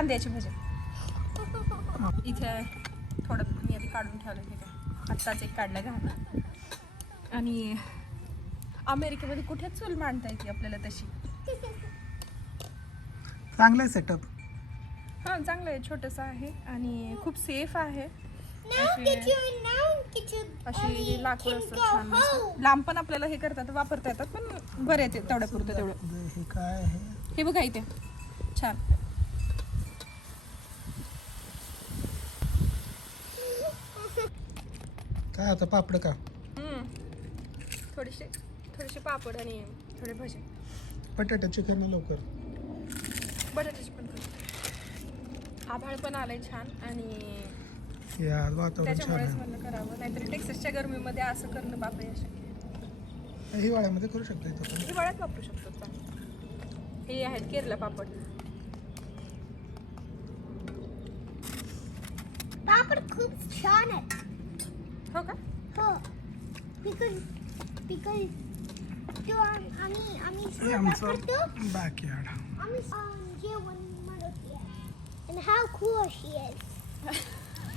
कांद्याची भजी इथे थोडं मी आधी काढून ठेवलं ठीक आहे आत्ताच एक काढलं घालणं आणि अमेरिकेमध्ये कुठे चूल मांडता येते आपल्याला तशी? चांगलं आहे सेटअप हां चांगलं आहे छोटंसं आहे आणि खूप सेफ आहे. अशी- हे लाकूड can असतं go छान. लांब पण आपल्याला हे करतात वापरता येतात पण बरे येते तेवढ्या पुरतं तेवढं. हे काय आहे? हे बघा इथे. छान. काय आता पापड का? हम्म. थोडीशी थोडीशी पापड आणि थोडे भजे. बटाटा चिकन लवकर. बटाट्याची पण भजी. आभाळ पण आलंय छान आणि या वातावरण छान त्याच्यामुळेच म्हणलं करावं. नाहीतर टेक्सासच्या गरमीमध्ये असं करणं बापरे अशक्य आहे. हिवाळ्यामध्ये करू शकता इथं हिवाळ्यात वापरू शकतो आपण. हे आहेत केरला पापड. पापड खूप छान आहे हो का? हो. बिकॉज बिकॉज तो आम- आम्ही आम्ही स्वयंपाक करतो. आमचं बॅकयार्ड आम्ही अं, जेवण बनवते. And how cool she is.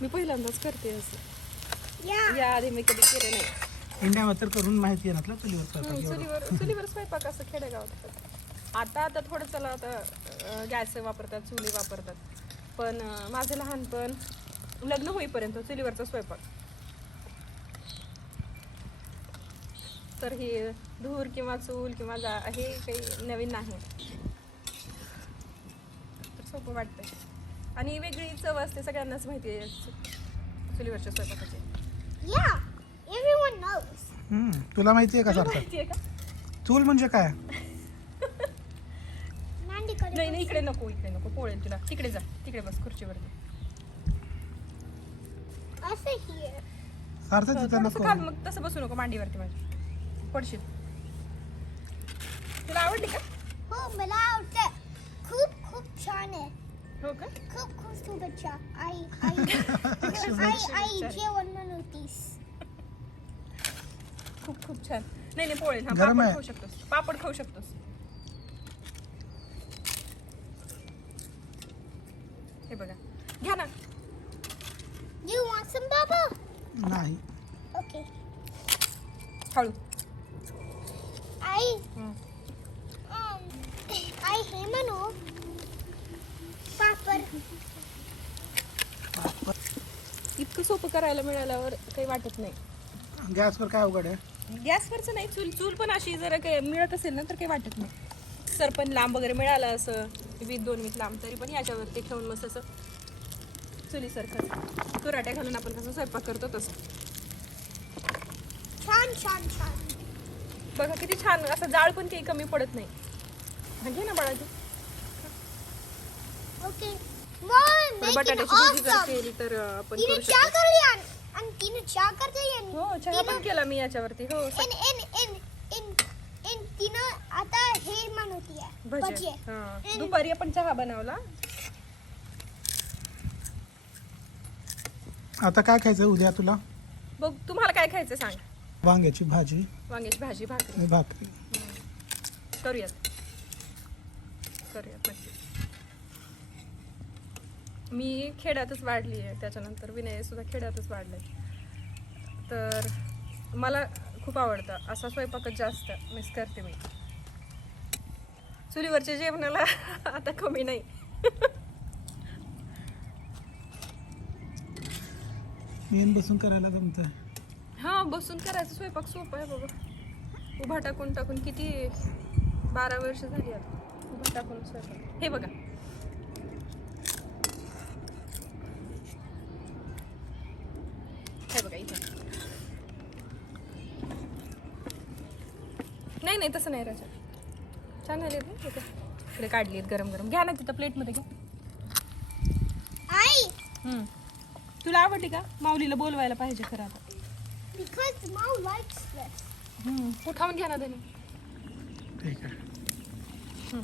मी पहिल्यांदाच करते असं. Yeah. या आधी मी कधी केलं नाही. इंडियामध्ये तर करून माहिती आहे ना तुला चुलीवर स्वयंपाक हम्म, एवढं. चुलीवर चुलीवर स्वयंपाक असं खेडेगावात करतात. आता आता थोडं चला आता गॅस वापरतात चुली वापरतात. पण माझं लहानपण लग्न होईपर्यंत चुलीवरचा स्वयंपाक. तर हे धूर किंवा चूल किंवा जा हे काही नवीन नाही. तर सोपं वाटतंय. आणि वेगळी चव असते सगळ्यांनाच माहिती आहे चुलीवरच्या स्वयंपाकाची. तुला माहिती आहे का तुला सारखं? माहिती आहे का? चूल म्हणजे काय? नाही नाही इकडे नको इकडे नको पोळेल तुला. तिकडे जा तिकडे बस खुर्चीवरती. असं here. सारखं तिथं थोडंसं नको खाल मग तसं बसू नको मांडीवरती माझी पडशील. तुला आवडली का? हो मला आवडतं. खूप खूप छान आहे. हो का? खूप खूप शुभेच्छा. आई आई. आई आई जेवण बनवतीस खूप खूप छान. नाही नाही पोळेल हा गरम पापड आहे. खाऊ शकतोस. पापड खाऊ शकतोस. बघा. घ्या ना. You want some bubble? नाही. Okay. हळू आई हं. um, आई हे म्हणू पापड इतकं सोपं करायला मिळाल्यावर काही वाटत नाही. गॅसवर काय अवघड आहे? गॅसवरचं नाही चूल चूल पण अशी जर काही मिळत असेल ना तर काही वाटत नाही. सरपण लांब वगैरे मिळालं असं. वीस दोन वीस लांब तरी पण याच्यावरती ठेवून मस्त असं. चुलीसारखं कुराट्या घालून आपण कसं स्वयंपाक करतो तसं. छान छान छान. बघा किती छान. असं जाळ पण काही कमी पडत नाही. घे ना बाळाजी. ओके. पण बटाट्याची भाजी केली तर आपण करू शकतो. करते हो चहा पण केला मी याच्यावरती. हो हे म्हणती आहे भजी. भजी हा. दुपारी आपण चहा बनवला. आता काय खायचं उद्या तुला? बघ तुम्हाला काय खायचं सांग. वांग्याची भाजी. वांग्याची भाजी भाकरी. आणि भाकरी. करूयात. करूयात नक्की. मी खेड्यातच वाढली आहे. त्याच्यानंतर विनय सुद्धा खेड्यातच वाढलाय. तर मला खूप आवडतं. असा स्वयंपाकच जास्त मिस करते मी. चुलीवरच्या जेवणाला आता कमी नाही. मेन बसून करायला जमतं हा बसून करायचं. स्वयंपाक सोपं आहे बाबा उभा टाकून टाकून किती? बारा वर्ष झाली आता. उभा टाकून स्वयंपाक. हे बघा. हे बघा इथे. नाही नाही तसं नाही राजा छान इथे इकडे. काढली आहेत गरम गरम. घ्या ना तिथं प्लेटमध्ये घ्या आई! हम्म. तुला आवडली का? माऊलीला बोलवायला पाहिजे खरं आता. Because mom likes this. हम्म. खाऊन घ्या ना धनी. ठीक आहे. हम्म.